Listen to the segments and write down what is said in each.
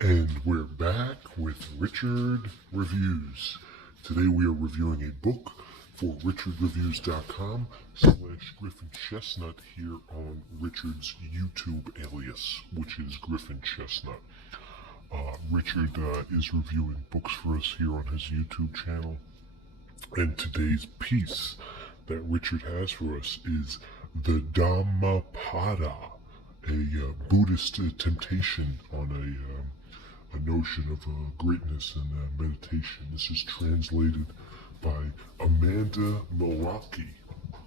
And we're back with Richard Reviews. Today we are reviewing a book for richardreviews.com/Griffin Chestnut here on Richard's YouTube alias, which is Griffin Chestnut. Richard is reviewing books for us here on his YouTube channel. And today's piece that Richard has for us is the Dhammapada, a Buddhist temptation on a notion of greatness and meditation. This is translated by Amanda Milwaukee,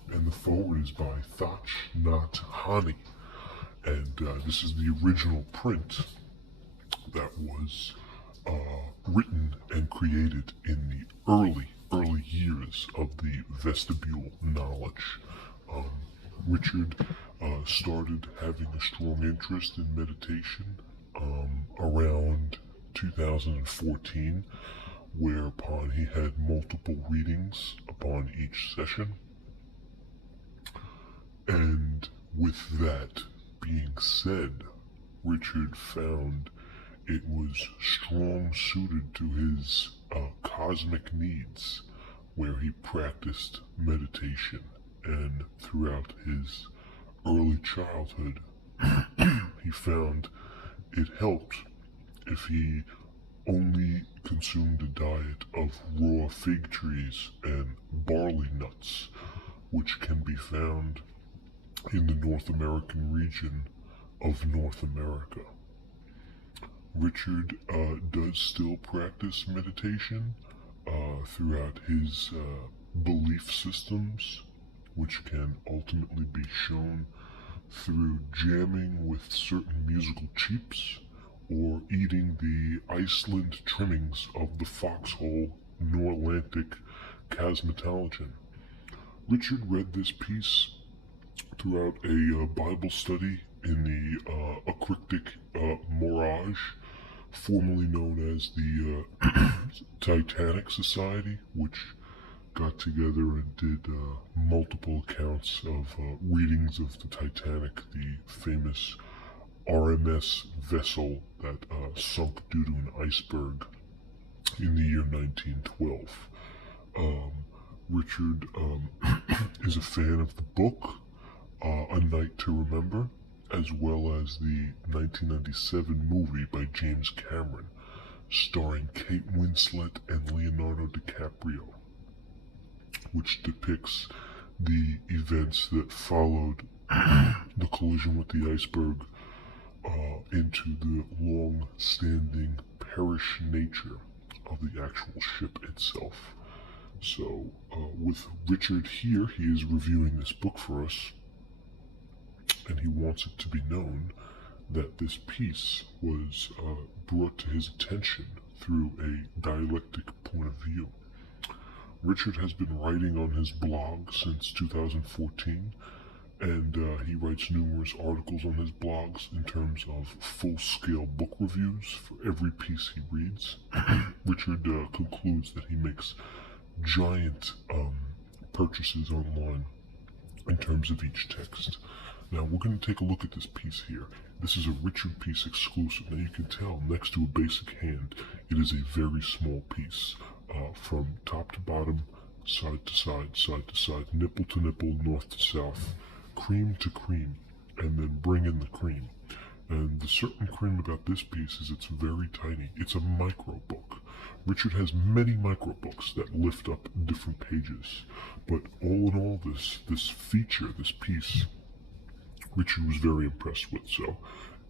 and the foreword is by Thach Nhat Hanh. And this is the original print that was written and created in the early years of the vestibule knowledge. Richard started having a strong interest in meditation around 2014, whereupon he had multiple readings upon each session. And with that being said, Richard found it was strong suited to his cosmic needs, where he practiced meditation, and throughout his early childhood he found it helped if he only consumed a diet of raw fig trees and barley nuts, which can be found in the North American region of North America. Richard does still practice meditation throughout his belief systems, which can ultimately be shown through jamming with certain musical cheeps or eating the Iceland trimmings of the foxhole Norlantic cosmetology. Richard read this piece throughout a Bible study in the Eclectic Mirage, formerly known as the Titanic Society, which got together and did multiple accounts of readings of the Titanic, the famous RMS vessel that sunk due to an iceberg in the year 1912. Richard is a fan of the book A Night to Remember, as well as the 1997 movie by James Cameron, starring Kate Winslet and Leonardo DiCaprio, which depicts the events that followed the collision with the iceberg into the long-standing perish nature of the actual ship itself. So, with Richard here, he is reviewing this book for us, and he wants it to be known that this piece was brought to his attention through a dialectic point of view. Richard has been writing on his blog since 2014, and he writes numerous articles on his blogs in terms of full-scale book reviews for every piece he reads. Richard concludes that he makes giant purchases online in terms of each text. Now we're going to take a look at this piece here. This is a Richard piece exclusive. Now you can tell next to a basic hand, it is a very small piece. From top to bottom, side to side, side to side, nipple to nipple, north to south, cream to cream, and then bring in the cream. And the certain cream about this piece is it's very tiny. It's a micro book. Richard has many micro books that lift up different pages. But all in all, this feature, this piece, Richard was very impressed with. So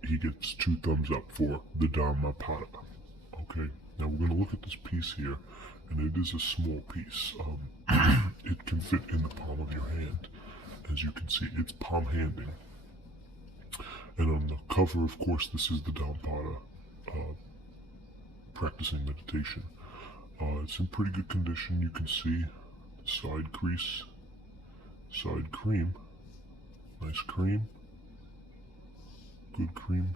he gets 2 thumbs up for the Dhammapada. Okay, now we're going to look at this piece here, and it is a small piece. It can fit in the palm of your hand. As you can see, it's palm handing. And on the cover, of course, this is the Dhammapada, practicing meditation. It's in pretty good condition. You can see side crease, side cream, nice cream, good cream,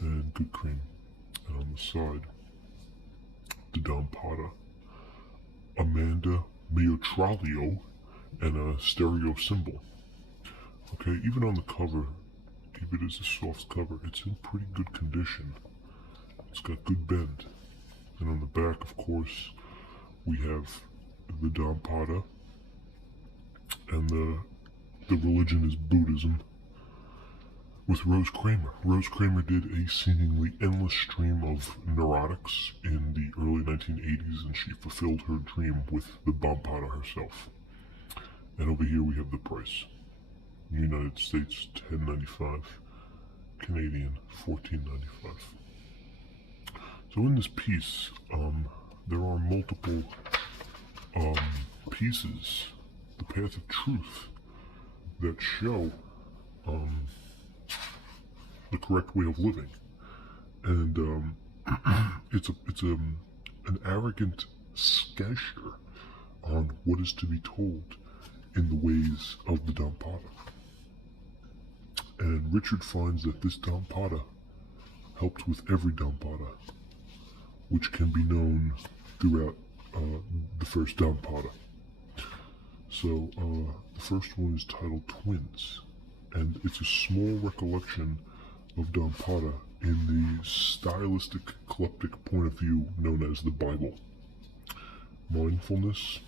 and good cream. And on the side, the Dhammapada, Amanda Miotralio, and a stereo symbol. Okay, even on the cover, give it as a soft cover. It's in pretty good condition. It's got good bend. And on the back, of course, we have the Dhammapada, and the religion is Buddhism, with Rose Kramer. Rose Kramer did a seemingly endless stream of neurotics in the early 1980s, and she fulfilled her dream with the Dhammapada herself. And over here we have the price. United States, $10.95. Canadian, $14.95. So in this piece, there are multiple pieces, the path of truth, that show the correct way of living, and it's an arrogant sketcher on what is to be told in the ways of the Dhammapada. And Richard finds that this Dhammapada helps with every Dhammapada, which can be known throughout the first Dhammapada. So the first one is titled Twins, and it's a small recollection of Dhammapada in the stylistic, eclectic point of view known as the Bible. Mindfulness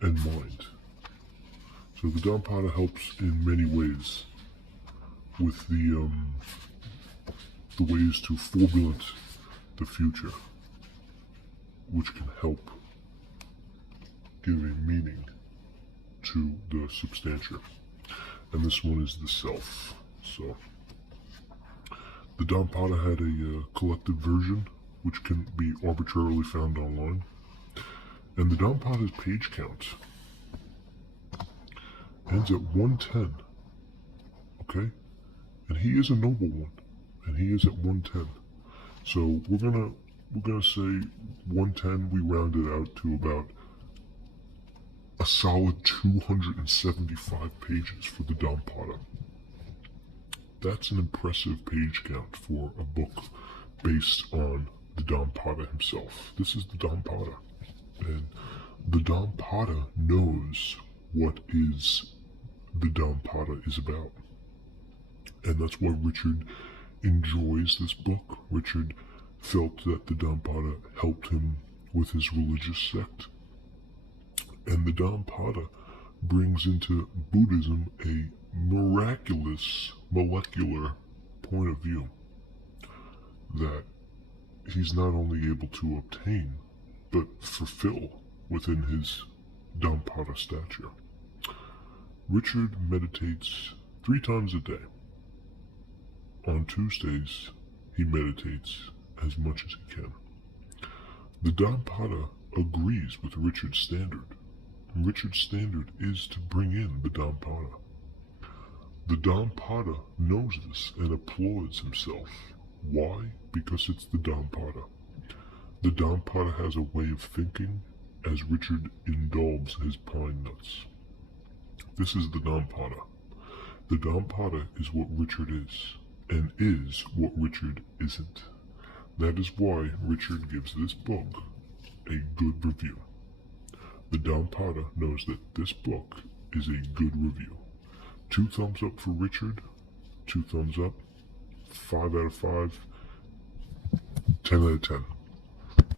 and mind. So the Dhammapada helps in many ways with the ways to formulate the future, which can help give a meaning to the substantia. And this one is the self. So the Dhammapada had a collected version, which can be arbitrarily found online. And the Dhammapada's page count ends at 110. Okay? And he is a noble one. And he is at 110. So we're gonna say 110. We round it out to about a solid 275 pages for the Dhammapada. That's an impressive page count for a book based on the Dhammapada himself. This is the Dhammapada, and the Dhammapada knows what the Dhammapada is about. And that's why Richard enjoys this book. Richard felt that the Dhammapada helped him with his religious sect. And the Dhammapada brings into Buddhism a miraculous, molecular point of view that he's not only able to obtain, but fulfill within his Dhammapada stature. Richard meditates 3 times a day. On Tuesdays, he meditates as much as he can. The Dhammapada agrees with Richard's standard. Richard's standard is to bring in the Dhammapada. The Dhammapada knows this and applauds himself. Why? Because it's the Dhammapada. The Dhammapada has a way of thinking as Richard indulges his pine nuts. This is the Dhammapada. The Dhammapada is what Richard is, and is what Richard isn't. That is why Richard gives this book a good review. The Dhammapada knows that this book is a good review. 2 thumbs up for Richard, 2 thumbs up, 5 out of 5, 10 out of 10.